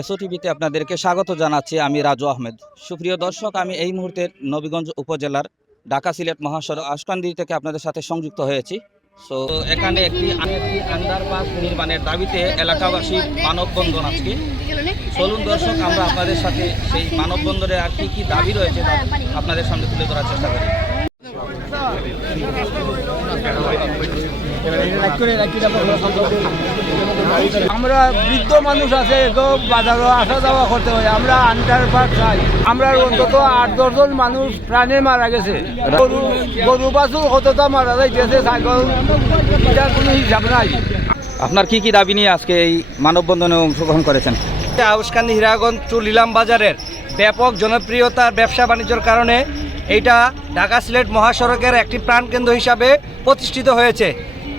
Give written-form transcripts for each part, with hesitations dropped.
S O টিভিতে আপনাদেরকে স্বাগত জানাচ্ছি। আমি রাজু আহমেদ। সুপ্রিয় দর্শক, আমি এই মুহূর্তে নবীগঞ্জ উপজেলার ঢাকা সিলেট মহাসড়ক আশকান্দি থেকে আপনাদের সাথে সংযুক্ত হয়েছি। সো এখানে একটি আন্ডারপাস নির্মাণের দাবিতে এলাকাবাসী মানববন্ধন আজকে। চলুন দর্শক, আমরা আপনাদের সাথে সেই মানববন্ধনের আর কি দাবি রয়েছে আপনাদের সামনে তুলে ধরার চেষ্টা করি। আমরা বৃদ্ধ মানুষ আছে, তো বাজারও আসা যাওয়া করতে হয়। আমরা আন্ডারপাস চাই। আমরা অন্তত 8-10 জন মানুষ প্রাণে মারা গেছে। গরু বাছুর কতটা মারা যাইতেছে, ছাগল, এটার কোনো হিসাব নাই। আপনার কি দাবি নিয়ে আজকে এই মানববন্ধনে অংশগ্রহণ করেছেন? আউশকান্দি হীরাগঞ্জ টু লিলাম বাজারের ব্যাপক জনপ্রিয়তার ব্যবসা বাণিজ্যের কারণে এইটা ঢাকা সিলেট মহাসড়কের একটি প্রাণকেন্দ্র হিসাবে প্রতিষ্ঠিত হয়েছে।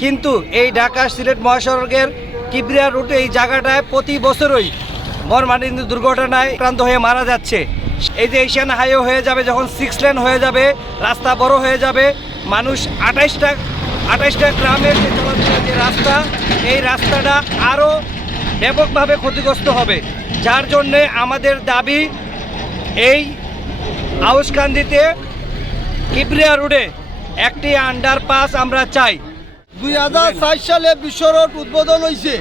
কিন্তু এই ঢাকা সিলেট মহাসড়কের কিবরিয়া রুটে এই জায়গাটায় প্রতি বছরই মর্মান্তিক দুর্ঘটনায় আক্রান্ত হয়ে মারা যাচ্ছে। এই যে এশিয়ান হাইওয়ে হয়ে যাবে, যখন 6 লেন হয়ে যাবে, রাস্তা বড় হয়ে যাবে, মানুষ 28টা গ্রামের যে চলাচলের যে রাস্তা, এই রাস্তাটা আরও ব্যাপকভাবে ক্ষতিগ্রস্ত হবে। যার জন্যে আমাদের দাবি, এই আউশকান্দিতে কিবরিয়া রোডে একটি আন্ডারপাস আমরা চাই। 2004 সালে বিশ্ব রোড উদ্বোধন হয়েছে।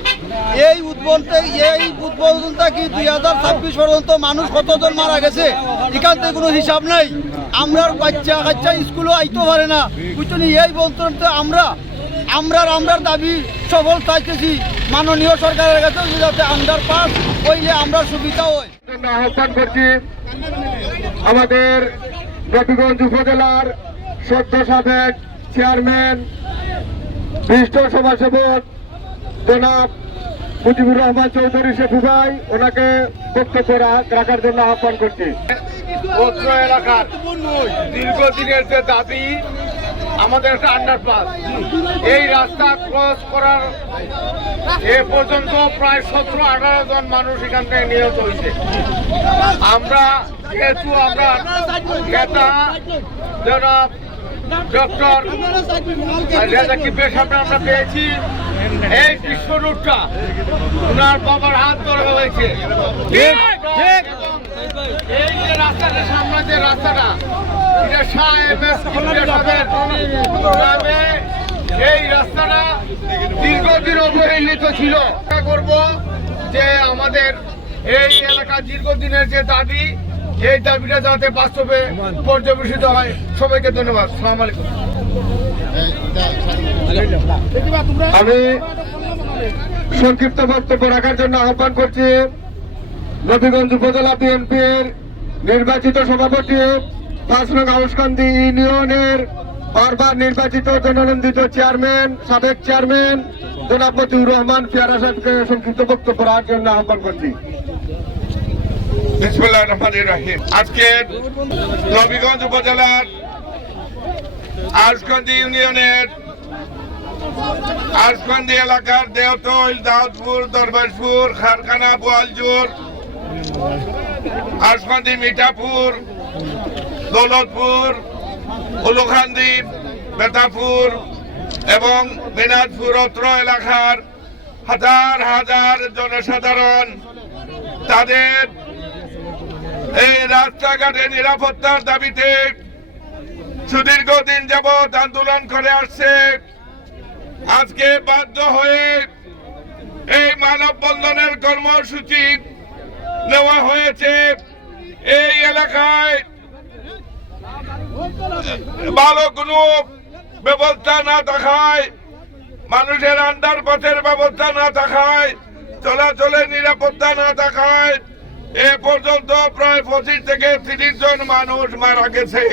এই উদ্বোধনটা কি 2026 পর্যন্ত মানুষ কতজন মারা গেছে, এখান থেকে কোনো হিসাব নাই। আমরা বাচ্চা কাচ্চা স্কুলও আইতে পারে না, বুঝছেন? এই বলতে আমরা দাবি সফল চাইতেছি মাননীয় সরকারের কাছে, যাতে আন্ডারপাস হইলে আমরা সুবিধা হয়। আহ্বান করছি আমাদের নবীগঞ্জ উপজেলার সদ্য সাবেক চেয়ারম্যান, বিশিষ্ট সমাজসেবক জনাব মুজিবুর রহমান চৌধুরী শেফু ভাই, ওনাকে বক্তব্য রাখার জন্য আহ্বান করছি। অত্র এলাকার দীর্ঘদিনের যে দাবি, আমাদের একটা আন্ডারপাস, এই রাস্তা ক্রস করার এ পর্যন্ত প্রায় 17-18 জন মানুষ এখান থেকে নিহত হয়েছে। আমরা যেহেতু আমরা নেতা জনাব ডক্টর কিবরিয়ার সামনে আমরা পেয়েছি, এই বিশ্ব রুটটা ওনার বাবার হাত ধরা হয়েছে। এই যে রাস্তাটা, সামনে যে রাস্তাটা, এটা এই রাস্তাটা দীর্ঘদিন অবহেলিত ছিল। আশা করব যে আমাদের এই এলাকার দীর্ঘদিনের যে দাবি, এই দাবিটা যাতে বাস্তবে পর্যবেসিত হয়। সবাইকে ধন্যবাদ। আসসালামু আলাইকুম। আমি সংক্ষিপ্ত বক্তব্য রাখার জন্য আহ্বান করছি নবীগঞ্জ উপজেলা বিএনপির নির্বাচিত সভাপতি, 5 নং আউশকান্দি ইউনিয়নের বারবার নির্বাচিত জননন্দিত চেয়ারম্যান, সাবেক চেয়ারম্যান জনাব মতিউর রহমান পেয়ারা সাহেবকে সংক্ষিপ্ত বক্তব্য রাখার জন্য আহ্বান করছি। বিসমিল্লাহির রহমানির রহিম। আজকে নবীগঞ্জ উপজেলার আউশকান্দি ইউনিয়নের আউশকান্দি এলাকার দেওতৈল, দাউদপুর, দরবারপুর, খারখানা, বোয়ালজোর, আউশকান্দি, মিঠাপুর, দৌলতপুর, উলুখান্দি, বেতাপুর এবং দিনাজপুর অত্র এলাকার হাজার হাজার জনসাধারণ তাদের এই রাস্তাঘাটে নিরাপত্তার দাবিতে সুদীর্ঘদিন যাবৎ আন্দোলন করে আসছে। আজকে বাধ্য হয়ে এই মানববন্ধনের কর্মসূচি নেওয়া হয়েছে। এই এলাকায় ভালো কোনো ব্যবস্থা না থাকায়, মানুষের আন্ডারপাসের ব্যবস্থা না থাকায়, চলাচলের নিরাপত্তা না থাকায় এ পর্যন্ত প্রায় 25 থেকে 30 জন মানুষ মারা গেছে।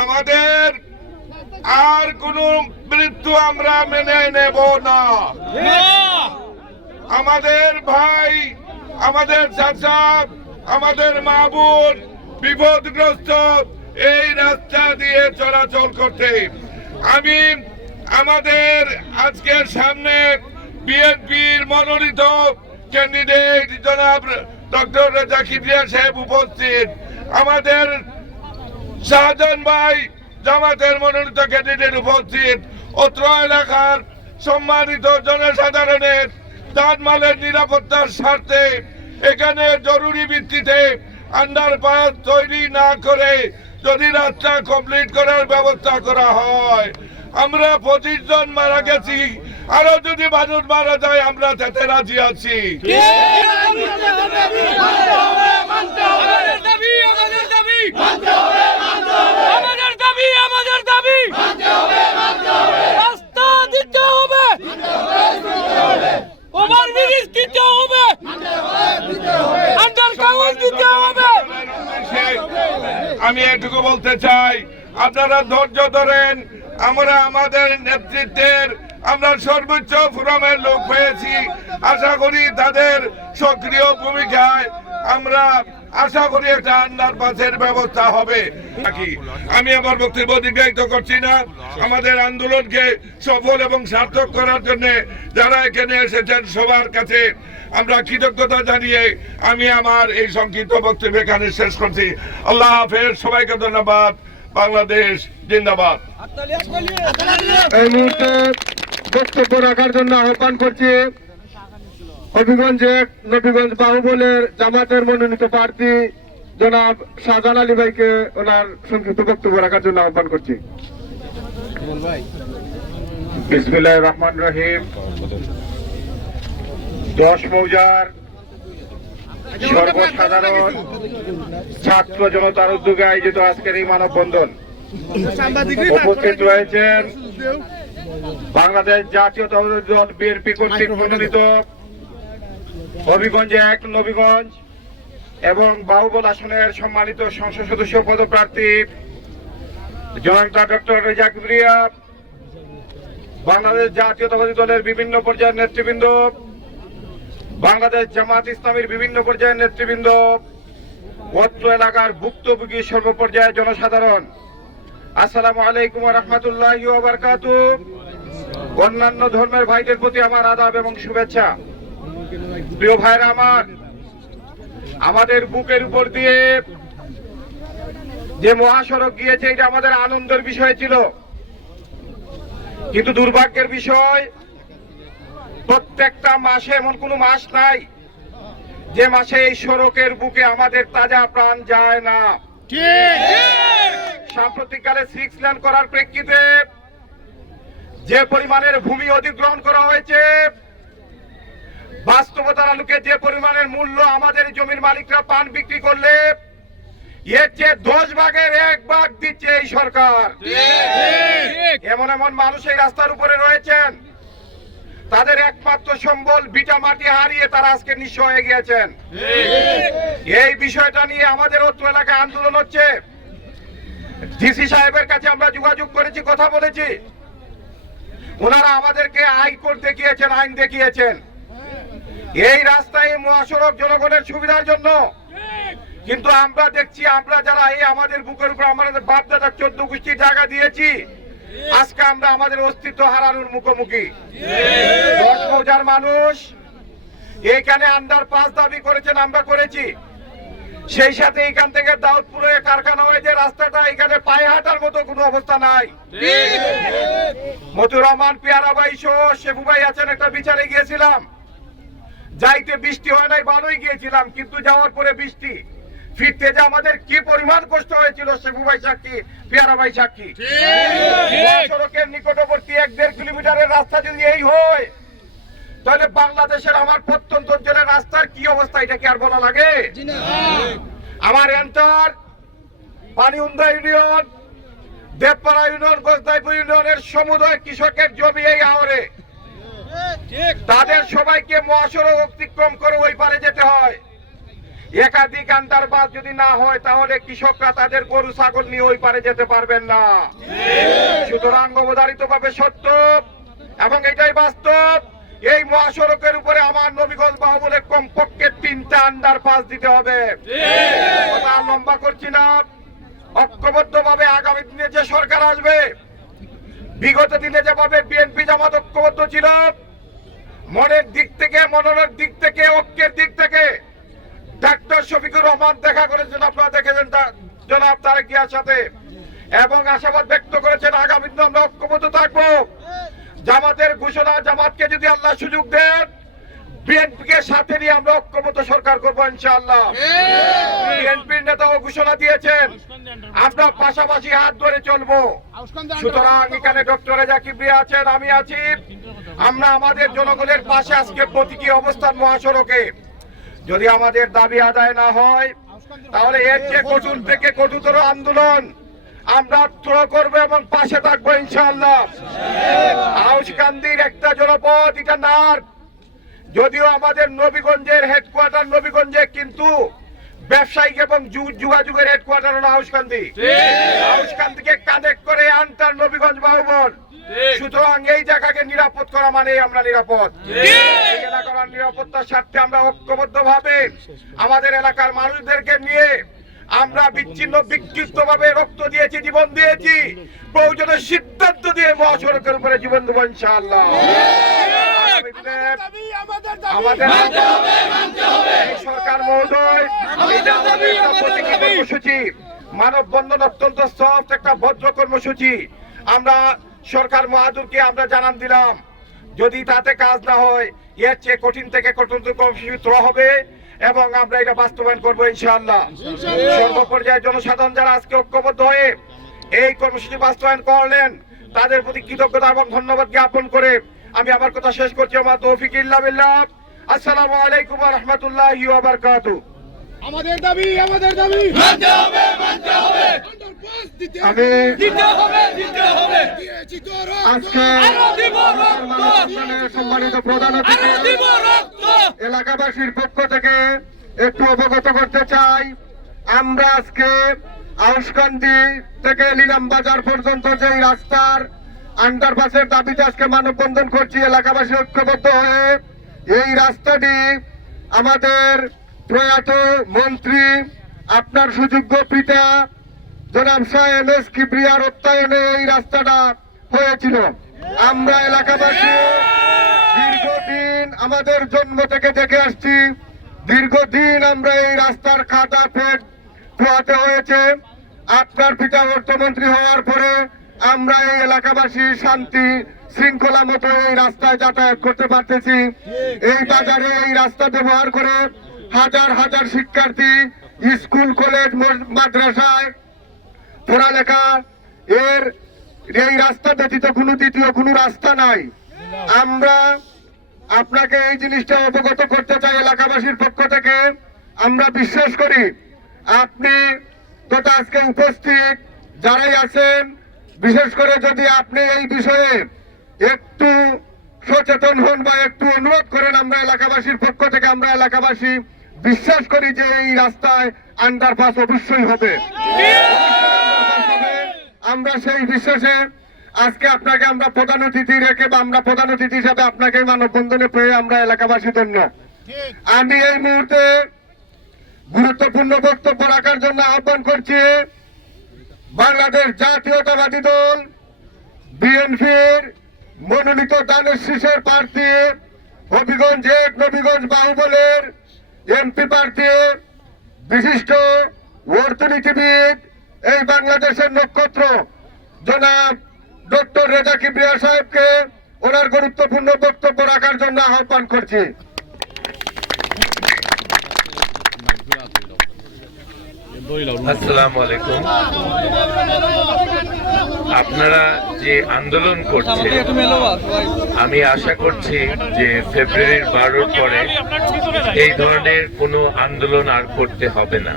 আমাদের আর কোন মৃত্যু আমরা মেনে নেব না। আমাদের ভাই, আমাদের চাচা, আমাদের মা বোন বিপদগ্রস্ত এই রাস্তা দিয়ে চলাচল করতে। আমি আমাদের আজকের সামনে বিএনপির মনোনীত ক্যান্ডিডেট জনাব ডক্টর রেজা কিবরিয়া সাহেব উপস্থিত, আমাদের শাহজাহান ভাই জামাতের মনোনীত ক্যান্ডিডেট উপস্থিত, অত্র এলাকার সম্মানিত জনসাধারণের জানমালের নিরাপত্তার স্বার্থে এখানে জরুরি ভিত্তিতে আন্ডারপাস তৈরি না করে যদি রাস্তা কমপ্লিট করার ব্যবস্থা করা হয়, আমরা 25 জন মারা গেছি, আরো যদি মানুষ মারা যায় আমরা তাতে রাজি আছি। আমি এটুকু বলতে চাই, আপনারা ধৈর্য ধরেন। আমরা আমাদের নেতৃত্বের আমরা সর্বোচ্চ ফোরামের লোক পেয়েছি, আশা করি তাদের সক্রিয় ভূমিকায় আমরা আশা করি একটা আন্ডারপাসের ব্যবস্থা হবে। আমি আমার বক্তব্য দীর্ঘায়িত করছি না। আমাদের আন্দোলনকে সফল এবং সার্থক করার জন্য যারা এখানে এসেছেন সবার কাছে আমরা কৃতজ্ঞতা জানিয়ে আমি আমার এই সংক্ষিপ্ত বক্তব্য এখানে শেষ করছি। আল্লাহ হাফেজ, সবাইকে ধন্যবাদ। বাংলাদেশ জিন্দাবাদ। এই মুহূর্তে বক্তব্য রাখার জন্য আহ্বান করছি হবিগঞ্জ নবীগঞ্জ বাহুবলের জামাতের মনোনীত প্রার্থী জনাব শাহজাহান আলী ভাইকে ওনার সংক্ষিপ্ত বক্তব্য রাখার জন্য আহ্বান করছি। বিসমিল্লাহির রহমানির রহিম। 10 মৌজার সর্বসাধারণ ছাত্র জনতার উদ্যোগে আয়োজিত আজকের এই মানববন্ধন উপস্থিত রয়েছেন বাংলাদেশ জাতীয়তাবাদী দল বিএনপি কর্তৃক মনোনীত হবিগঞ্জ 1 নবীগঞ্জ এবং বাহুবল আসনের সম্মানিত সংসদ সদস্য পদপ্রার্থী জনতা ডক্টর রেজা কিবরিয়া, বাংলাদেশ জাতীয়তাবাদী দলের বিভিন্ন পর্যায়ের নেতৃবৃন্দ, বাংলাদেশ জামাত ইসলামীর বিভিন্ন পর্যায়ের নেতৃবৃন্দ, অত্র এলাকার ভুক্তভোগী সর্বপর্যায়ের জনসাধারণ, আসসালামু আলাইকুম ওয়া রাহমাতুল্লাহি ওয়া বারাকাতুহু। অন্যান্য ধর্মের ভাইদের প্রতি আমার আদাব এবং শুভেচ্ছা। প্রিয় ভাইরা আমার, আমাদের বুকের উপর দিয়ে যে মহাসড়ক গিয়েছে এটা আমাদের আনন্দের বিষয় ছিল, কিন্তু দুর্ভাগ্যের বিষয় প্রত্যেকটা মাসে এমন কোনো মাস নাই যে মাসে এই সড়কের বুকে আমাদের তাজা প্রাণ যায় না। সাম্প্রতিককালে 6 লেন করার প্রেক্ষিতে যে পরিমাণের ভূমি অধিগ্রহণ করা হয়েছে, বাস্তবতার আলোকে যে পরিমাণের মূল্য আমাদের জমির মালিকরা পান বিক্রি করলে এর চেয়ে 10 ভাগের 1 ভাগ দিচ্ছে এই সরকার। এমন এমন মানুষ এই রাস্তার উপরে রয়েছেন, তাদের একমাত্র সম্বল ভিটা মাটি হারিয়ে তারা আজকে নিঃস্ব হয়ে গিয়েছেন। এই বিষয়টা নিয়ে আমাদের অত্র এলাকায় আন্দোলন হচ্ছে। ডিসি সাহেবের কাছে আমরা যোগাযোগ করেছি, কথা বলেছি, ওনারা আমাদেরকে আইন দেখিয়েছেন এই রাস্তায় মহাসড়ক জনগণের সুবিধার জন্য, কিন্তু আমরা দেখছি আমরা যারা এই আমাদের বুকের উপর আমাদের বাপ দাদা 14 গোষ্ঠীর জায়গা দিয়েছি, আজকে আমরা আমাদের অস্তিত্ব হারানোর মুখোমুখি। 10 মৌজার মানুষ এইখানে আন্ডারপাস দাবি করেছেন, আমরা করেছি। সেই সাথে এখান থেকে দাউদপুরে কারখানা হয়ে যে রাস্তাটা, এখানে পায়ে হাঁটার মতো কোনো অবস্থা নাই। মতিউর রহমান পেয়ারা ভাই সহ শেফু ভাই আছেন, একটা বিচারে গিয়েছিলাম, যাইতে বৃষ্টি হয় নাই, ভালোই গিয়েছিলাম, কিন্তু যাওয়ার পরে বৃষ্টি, ফিরতে যে আমাদের কি পরিমাণ কষ্ট হয়েছিল শেফু ভাই সাক্ষী, পেয়ারা ভাই সাক্ষী। সড়কের নিকটবর্তী 1-1.5 কিলোমিটারের রাস্তা যদি এই হয়, তাহলে বাংলাদেশের আমার প্রত্যন্ত অঞ্চলের রাস্তার কি অবস্থা, এটা কি আর বলা লাগে? আমার এন্টার পানিউন্দা ইউনিয়ন, দেবপাড়া ইউনিয়ন, গোসদাইপুর ইউনিয়নের সমুদয় কৃষকের জমি এই আওরে, তাদের সবাইকে মহাসড়ক অতিক্রম করে ওই পারে যেতে হয়। একাধিক আন্ডারপাস যদি না হয় তাহলে কৃষকরা তাদের গরু ছাগল নিয়ে ওই পারে যেতে পারবেন না। সুতরাং অবধারিতভাবে সত্য এবং এটাই বাস্তব, এই মহাসড়কের উপরে আমার নবীগঞ্জ বাহুবলে কমপক্ষে 3টা আন্ডারপাস দিতে হবে। কথা লম্বা করছি না, ঐক্যবদ্ধভাবে আগামী দিনে যে সরকার আসবে, বিগত দিনে যেভাবে বিএনপি জামাত ঐক্যবদ্ধ ছিল, মনের দিক থেকে, মননের দিক থেকে, ঐক্যের দিক থেকে ডাক্তার শফিকুর রহমান দেখা করেছেন, আপনারা দেখেছেন জনাব তারেক জিয়ার সাথে, এবং আশাবাদ ব্যক্ত করেছেন আগামী দিনে আমরা ঐক্যবদ্ধ থাকবো। জামাতের ঘোষণা, জামাতকে যদি আল্লাহ সুযোগ দেন, বিএনপিকে সাথে নিয়ে আমরা ঐক্যবদ্ধ সরকার করবো ইনশাআল্লাহ। বিএনপির নেতাও ঘোষণা দিয়েছেন আমরা পাশাপাশি হাত ধরে চলবো। সুতরাং এখানে ডক্টর রেজা কিবরিয়া আছেন, আমি আছি, আমরা আমাদের জনগণের পাশে আজকে প্রতীকী অবস্থান মহাসড়কে। যদি আমাদের দাবি আদায় না হয় তাহলে এর যে কঠোর থেকে কঠোরতর আন্দোলন আমরা করবো এবং পাশে থাকবো ইনশাআল্লাহ। আউশকান্দির একটা জনপদ, এটা নার, যদিও আমাদের নবীগঞ্জের হেডকোয়ার্টার নবীগঞ্জে, কিন্তু ব্যবসায়িক এবং যোগাযোগের হেডকোয়ার্টার হলো আউশকান্দি। আউশকান্দিকে কানেক্ট করে আন্টার নবীগঞ্জ বাহুবল। সুতরাং এই জায়গাকে নিরাপদ করা মানে আমরা নিরাপদ। এই এলাকার নিরাপত্তার স্বার্থে আমরা ঐক্যবদ্ধ ভাবে আমাদের এলাকার মানুষদেরকে নিয়ে আমরা বিচ্ছিন্ন বিক্ষিপ্ত ভাবে রক্ত দিয়েছি, জীবন দিয়েছি, প্রয়োজনে সিদ্ধান্ত দিয়ে মহাসড়কের উপরে জীবন দেবো ইনশাআল্লাহ। আমাদের সরকার মহোদয় কর্মসূচি, মানববন্ধন অত্যন্ত সফট একটা ভদ্র কর্মসূচি। আমরা সরকার মহাদুরকে আমরা জানান দিলাম, যদি তাতে কাজ না হয় এর চেয়ে কঠিন থেকে কঠোরতর কর্মসূচি হবে এবং আমরা এটা বাস্তবায়ন করবো ইনশাআল্লাহ। সর্বপর্যায়ে জনসাধারণ যারা আজকে ঐক্যবদ্ধ হয়ে এই কর্মসূচি বাস্তবায়ন করলেন তাদের প্রতি কৃতজ্ঞতা এবং ধন্যবাদ জ্ঞাপন করে আমি আমার কথা শেষ করছি। আমার তৌফিক ইল্লা বিল্লাহ। আসসালামু আলাইকুম ওয়া রাহমাতুল্লাহি ওয়া বারাকাতুহু। আমাদের দাবি মানতে হবে আমি দিতে হবে আজকে সম্মানিত প্রধান অতিথি এলাকাবাসীর পক্ষ থেকে একটু অবগত করতে চাই, আমরা আজকে আউশকান্দি থেকে নিলাম বাজার পর্যন্ত যে রাস্তার আন্ডারপাসের দাবিতে আজকে মানববন্ধন করছি এলাকাবাসী ঐক্যবদ্ধ হয়ে। এই রাস্তাটি আমাদের প্রয়াত মন্ত্রী আপনার সুযোগ্য পিতা জনাব শাহ এম.এস. কিবরিয়ার অর্থায়নে এই রাস্তাটা হয়েছিল। আমরা এলাকাবাসী দীর্ঘদিন আমাদের জন্ম থেকে দেখে আসছি, দীর্ঘদিন আমরা এই রাস্তার খাতা পেট পোহাতে হয়েছে। আপনার পিতা অর্থমন্ত্রী হওয়ার পরে আমরা এই এলাকাবাসী শান্তি শৃঙ্খলা মতো এই রাস্তায় যাতায়াত করতে পারতেছি। এই বাজারে এই রাস্তা ব্যবহার করে হাজার হাজার শিক্ষার্থী স্কুল কলেজ মাদ্রাসায় পড়ালেখা, এই রাস্তা ব্যতীত কোনো দ্বিতীয় কোনো রাস্তা নাই। আমরা আপনাকে এই জিনিসটা অবগত করতে চাই এলাকাবাসীর পক্ষ থেকে। আমরা বিশ্বাস করি আপনি তথা আজকে উপস্থিত যারাই আছেন, বিশেষ করে যদি আপনি এই বিষয়ে একটু সচেতন হন বা একটু অনুরোধ করেন, আমরা এলাকাবাসীর পক্ষ থেকে আমরা এলাকাবাসী বিশ্বাস করি যে এই রাস্তায় আন্ডারপাস অবশ্যই হবে। আমরা সেই বিশ্বাসে আজকে আপনাকে আমরা প্রধান অতিথি রেখে বা আমরা প্রধান অতিথি হিসাবে আপনাকে মানববন্ধনে পেয়ে আমরা এলাকাবাসী ধন্য। আমি এই মুহূর্তে গুরুত্বপূর্ণ বক্তব্য রাখার জন্য আহ্বান করছি বাংলাদেশ জাতীয়তাবাদী দল বিএনপির মনোনীত দানের শীষের প্রার্থী, হবিগঞ্জ ১ নবীগঞ্জ বাহুবলের এমপি প্রার্থী, বিশিষ্ট অর্থনীতিবিদ, এই বাংলাদেশের নক্ষত্র জনাব ডক্টর রেজা কিবরিয়া সাহেবকে ওনার গুরুত্বপূর্ণ বক্তব্য রাখার জন্য আহ্বান করছি। আসসালামু আলাইকুম। আপনারা যে আন্দোলন করছেন, আমি আশা করছি যে ফেব্রুয়ারির 12-র পরে এই ধরনের কোনো আন্দোলন আর করতে হবে না।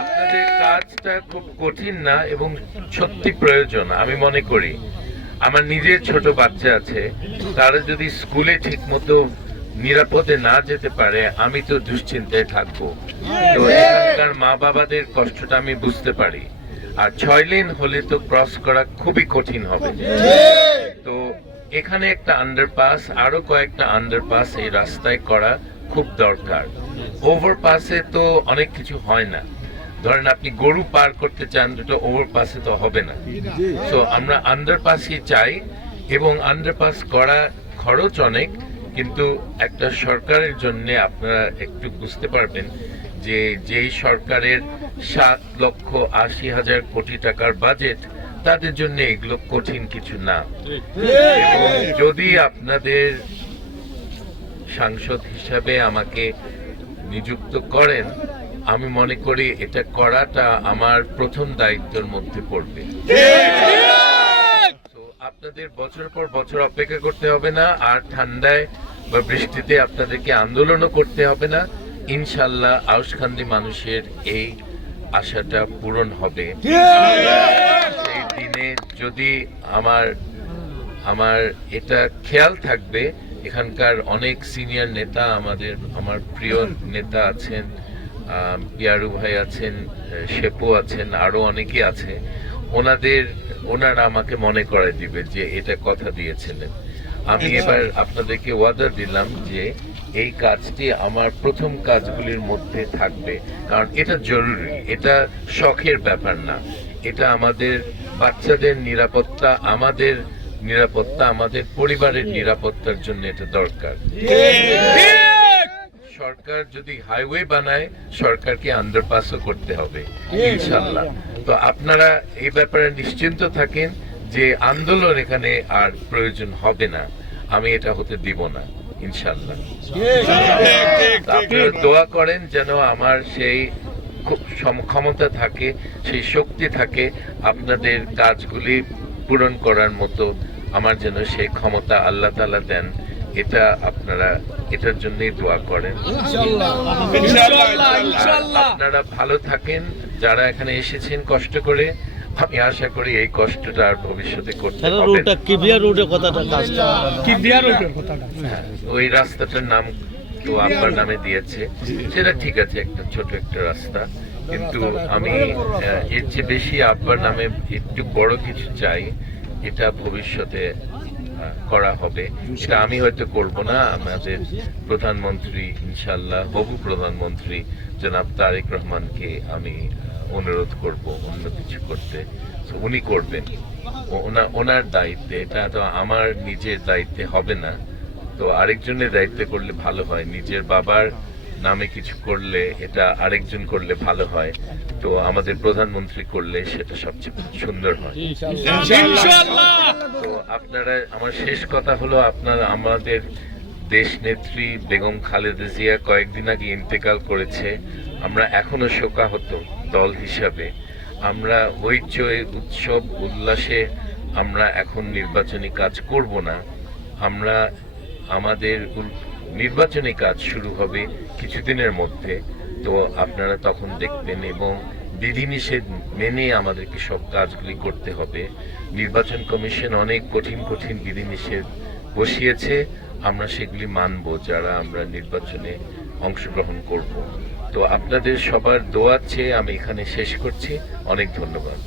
আপনাদের কাজটা খুব কঠিন না এবং সত্যি প্রয়োজন। আমি মনে করি আমার নিজের ছোট বাচ্চা আছে, তারা যদি স্কুলে ঠিক মতো নিরাপদে না যেতে পারে আমি তো দুশ্চিন্তায় থাকবো। তো এখানকার মা বাবাদের কষ্টটা আমি বুঝতে পারি। আর 6 লেন হলে তো ক্রস করা খুবই কঠিন হবে। তো এখানে একটা আন্ডারপাস, আরো কয়েকটা আন্ডারপাস এই রাস্তায় করা খুব দরকার। ওভারপাসে তো অনেক কিছু হয় না। ধরেন আপনি গরু পার করতে চান, দুটো ওভারপাসে তো হবে না। তো আমরা আন্ডারপাসই চাই এবং আন্ডারপাস করা খরচ অনেক, কিন্তু একটা সরকারের জন্য আপনারা একটু বুঝতে পারবেন যে যেই সরকারের 7,80,000 কোটি টাকার বাজেট, তাদের জন্য এগুলো কঠিন কিছু না। এবং যদি আপনাদের সাংসদ হিসাবে আমাকে নিযুক্ত করেন, আমি মনে করি এটা করাটা আমার প্রথম দায়িত্বের মধ্যে পড়বে। তো আপনাদের বছর পর বছর অপেক্ষা করতে হবে না, আর ঠান্ডায় বা বৃষ্টিতে আপনাদেরকে আন্দোলনও করতে হবে না। ইনশাল্লাহ আউশখান্দি মানুষের এই আশাটা পূরণ হবে। সেই দিনে যদি আমার এটা খেয়াল থাকবে, এখানকার অনেক সিনিয়র নেতা, আমার প্রিয় নেতা আছেন, পিয়ারু ভাই আছেন, শেপু আছেন, আরো অনেকে আছে, ওনারা আমাকে মনে করায় দিবে যে এটা কথা দিয়েছিলেন। আমি এবার আপনাদেরকে ওয়াদা দিলাম যে এই কাজটি আমার প্রথম কাজগুলির মধ্যে থাকবে, কারণ এটা জরুরি, এটা শখের ব্যাপার না, এটা আমাদের বাচ্চাদের নিরাপত্তা, আমাদের নিরাপত্তা, আমাদের পরিবারের নিরাপত্তার জন্য এটা দরকার। সরকার যদি হাইওয়ে বানায়, সরকারকে আন্ডারপাসও করতে হবে ইনশাল্লাহ। তো আপনারা এই ব্যাপারে নিশ্চিন্ত থাকেন যে আন্দোলন এখানে আর প্রয়োজন হবে না, আমি এটা হতে দিব না ইনশাল্লাহ। আপনারা দোয়া করেন যেন আমার সেই ক্ষমতা থাকে, সেই শক্তি থাকে, আপনাদের কাজগুলি পূরণ করার মতো আমার যেন সেই ক্ষমতা আল্লাহ তাআলা দেন। এটা আপনারা এটার জন্যই দোয়া করেন। আপনারা ভালো থাকেন, যারা এখানে এসেছেন কষ্ট করে, আমি আশা করি এই কষ্টটা আর ভবিষ্যতে করতে হবে না। ওই রাস্তাটার নাম তো আপনার নামে দিয়েছে, সেটা ঠিক আছে, ছোট একটা রাস্তা, কিন্তু আমি এর চেয়ে বেশি আপনার নামে একটু বড় কিছু চাই, এটা ভবিষ্যতে করা হবে। সেটা আমি হয়তো করব না, আমাদের প্রধানমন্ত্রী ইনশাল্লাহ, হবু প্রধানমন্ত্রী জনাব তারেক রহমানকে আমি অনুরোধ করব অন্য কিছু করতে, উনি করবেন, ওনার দায়িত্বে, এটা তো আমার নিজের দায়িত্বে হবে না, তো আরেকজনের দায়িত্বে করলে ভালো হয়। নিজের বাবার নামে কিছু করলে এটা আরেকজন করলে ভালো হয়, তো আমাদের প্রধানমন্ত্রী করলে সেটা সবচেয়ে সুন্দর হয়। তো আপনারা, আমার শেষ কথা হলো, আপনারা, আমাদের দেশ নেত্রী বেগম খালেদা জিয়া কয়েকদিন আগে ইন্তেকাল করেছে। আমরা এখনো শোকাহত দল হিসাবে, আমরা হইচই উৎসব উল্লাসে আমরা এখন নির্বাচনী কাজ করব না। আমাদের নির্বাচনী কাজ শুরু হবে কিছুদিনের মধ্যে, তো আপনারা তখন দেখবেন, এবং বিধিনিষেধ মেনে আমাদেরকে সব কাজগুলি করতে হবে। নির্বাচন কমিশন অনেক কঠিন কঠিন বিধিনিষেধ বসিয়েছে, আমরা সেগুলি মানব যারা আমরা নির্বাচনে অংশগ্রহণ করব। তো আপনাদের সবার দোয়া চেয়ে আমি এখানে শেষ করছি। অনেক ধন্যবাদ।